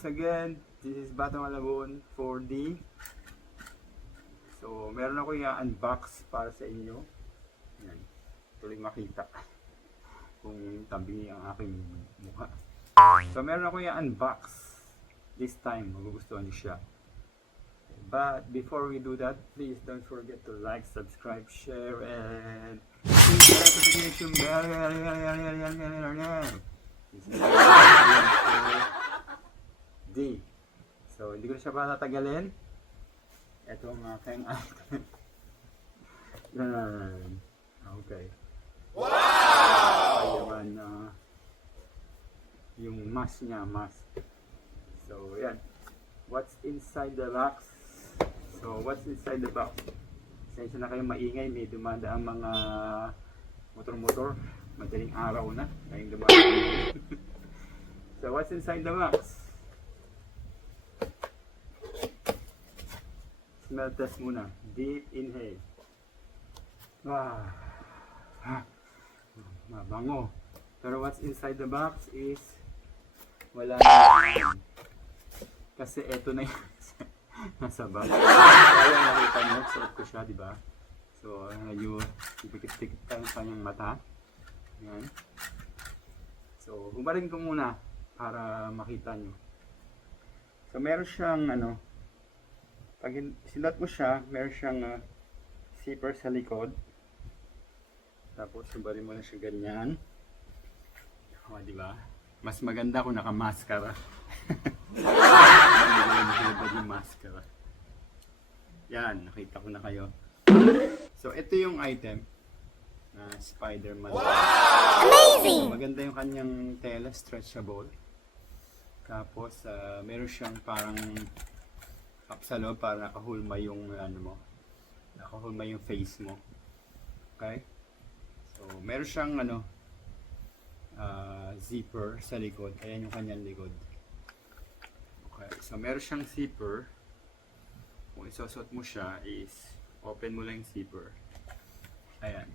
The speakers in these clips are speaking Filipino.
once again, this is Batang Malabon 4D. So, meron ako yung unbox para sa inyo. Yan. Tuloy makita kung tabi ang aking mukha. So, meron ako yung unbox. This time, magugustuhan niyo siya. But before we do that, please don't forget to like, subscribe, share, and hit the notification bell. This is D. So, hindi ko na siya patatagalin. Ito ang aking item. Yan. Okay. Wow! Ayan, yung mask niya, mask. So, yan. What's inside the box? So, what's inside the box? Sensya na kayo maingay, may dumadaang mga motor-motor. Madaling araw na. Ngayong dumadaan. So, what's inside the box? Smell test muna. Deep inhale. Wow. Mabango. Pero what's inside the box is wala na. Kasi eto na yun. Nasa box. Kaya nakita nyo, suot ko siya, diba? So, yung ipikit-pikit tayo sa kanyang mata. Yan. So, humarin ko muna para makita nyo. So, meron siyang pag sinuot mo siya, meron siyang zipper sa likod. Tapos, humarin mo na siya ganyan. O, diba? Mas maganda kung naka-maskara. Yung maskara. Yan, nakita ko na kayo. So, ito yung item na Spider-Man. Wow! Amazing! So, maganda yung kanyang tela, stretchable. Tapos, meron siyang parang up sa loob para nakahulma yung nakahulma yung face mo. Okay? So, meron siyang zipper sa likod. Ayan yung kanyang likod. Okay, so meron siyang zipper. Kung isosot mo siya is open mo lang yung zipper. Ayan.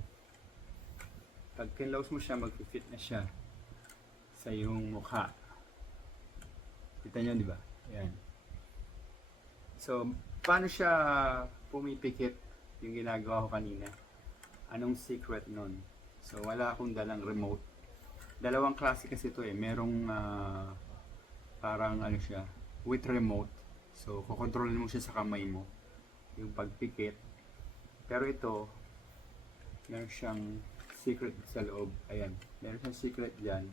Pag kinlose mo siya, mag-fit na siya sa iyong mukha. Kita nyo, di ba? Ayan. So, paano siya pumipikit yung ginagawa ko kanina? Anong secret nun? So, wala akong dalang remote. Dalawang klase kasi ito eh. Merong parang siya, with remote. So, kukontrolin mo siya sa kamay mo. Yung pagpikit. Pero ito, meron siyang secret sa loob. Ayan. Meron siyang secret dyan.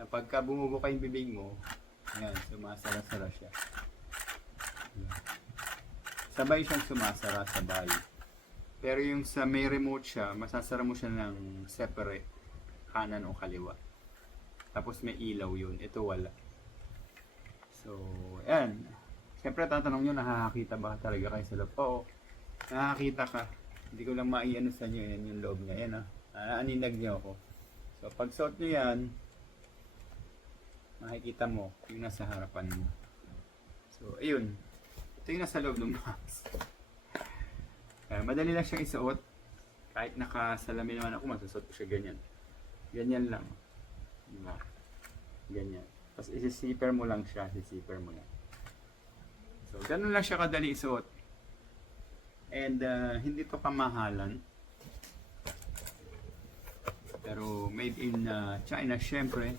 Na pagka bumubuka yung bibig mo, ayan, sumasara-sara siya. Ayan. Sabay siyang sumasara, sabay. Pero yung sa may remote siya, masasara mo siya ng separate. Kanan o kaliwa. Tapos may ilaw yun. Ito wala. So, yan. Siyempre tatanong nyo, nakakakita ba talaga kayo sa loob? Oo. Nakakakita ka. Hindi ko lang maiano sa inyo. Yan yung loob niya. Yan aninag niyo ako. So, pag suot nyo yan, makikita mo yung nasa harapan mo. So, ayun. Ito yung nasa loob ng box. Madali lang siyang isuot. Kahit nakasalamin naman ako, masusot ko siya ganyan. Ganyan lang. Diba? Ganyan. Tapos isi-zipper mo lang siya. Isi-zipper mo lang. So, ganun lang siya kadali isuot. And, hindi to kamahalan. Pero, made in China, syempre.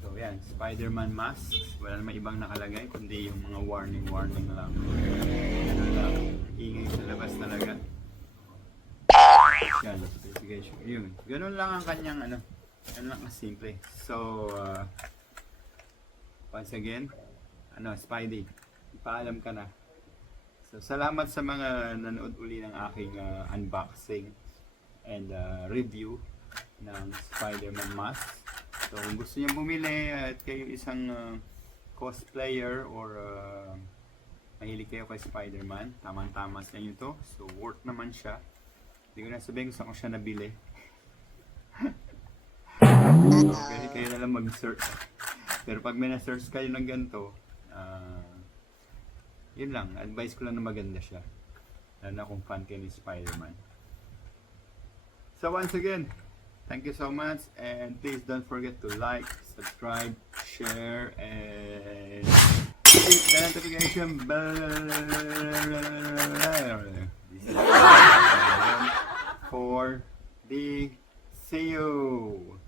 So, yan. Spider-Man mask. Wala naman ibang nakalagay, kundi yung mga warning lang. Ganun lang. Ingay sa labas talaga. Yan, specification. Yun. Ganun lang ang kanyang ganun lang simple. So, once again, Spidey, ipaalam ka na. So, salamat sa mga nanood uli ng aking unboxing and review ng Spider-Man mask. So, kung gusto niyo bumili at kayo isang cosplayer or mahilig kayo kay Spider-Man, tamang-tama sa inyo to. So, worth naman siya. Hindi ko na sabihin kung saan ko siya nabili. Okay, kayo na lang mag-search. Pero pag may na-search kayo ng ganito, yun lang, advice ko lang na maganda siya. Lalo na kung fan kayo ni Spider-Man. So once again, Thank you so much, and please don't forget to like, subscribe, share, and hit the notification bell for the see you.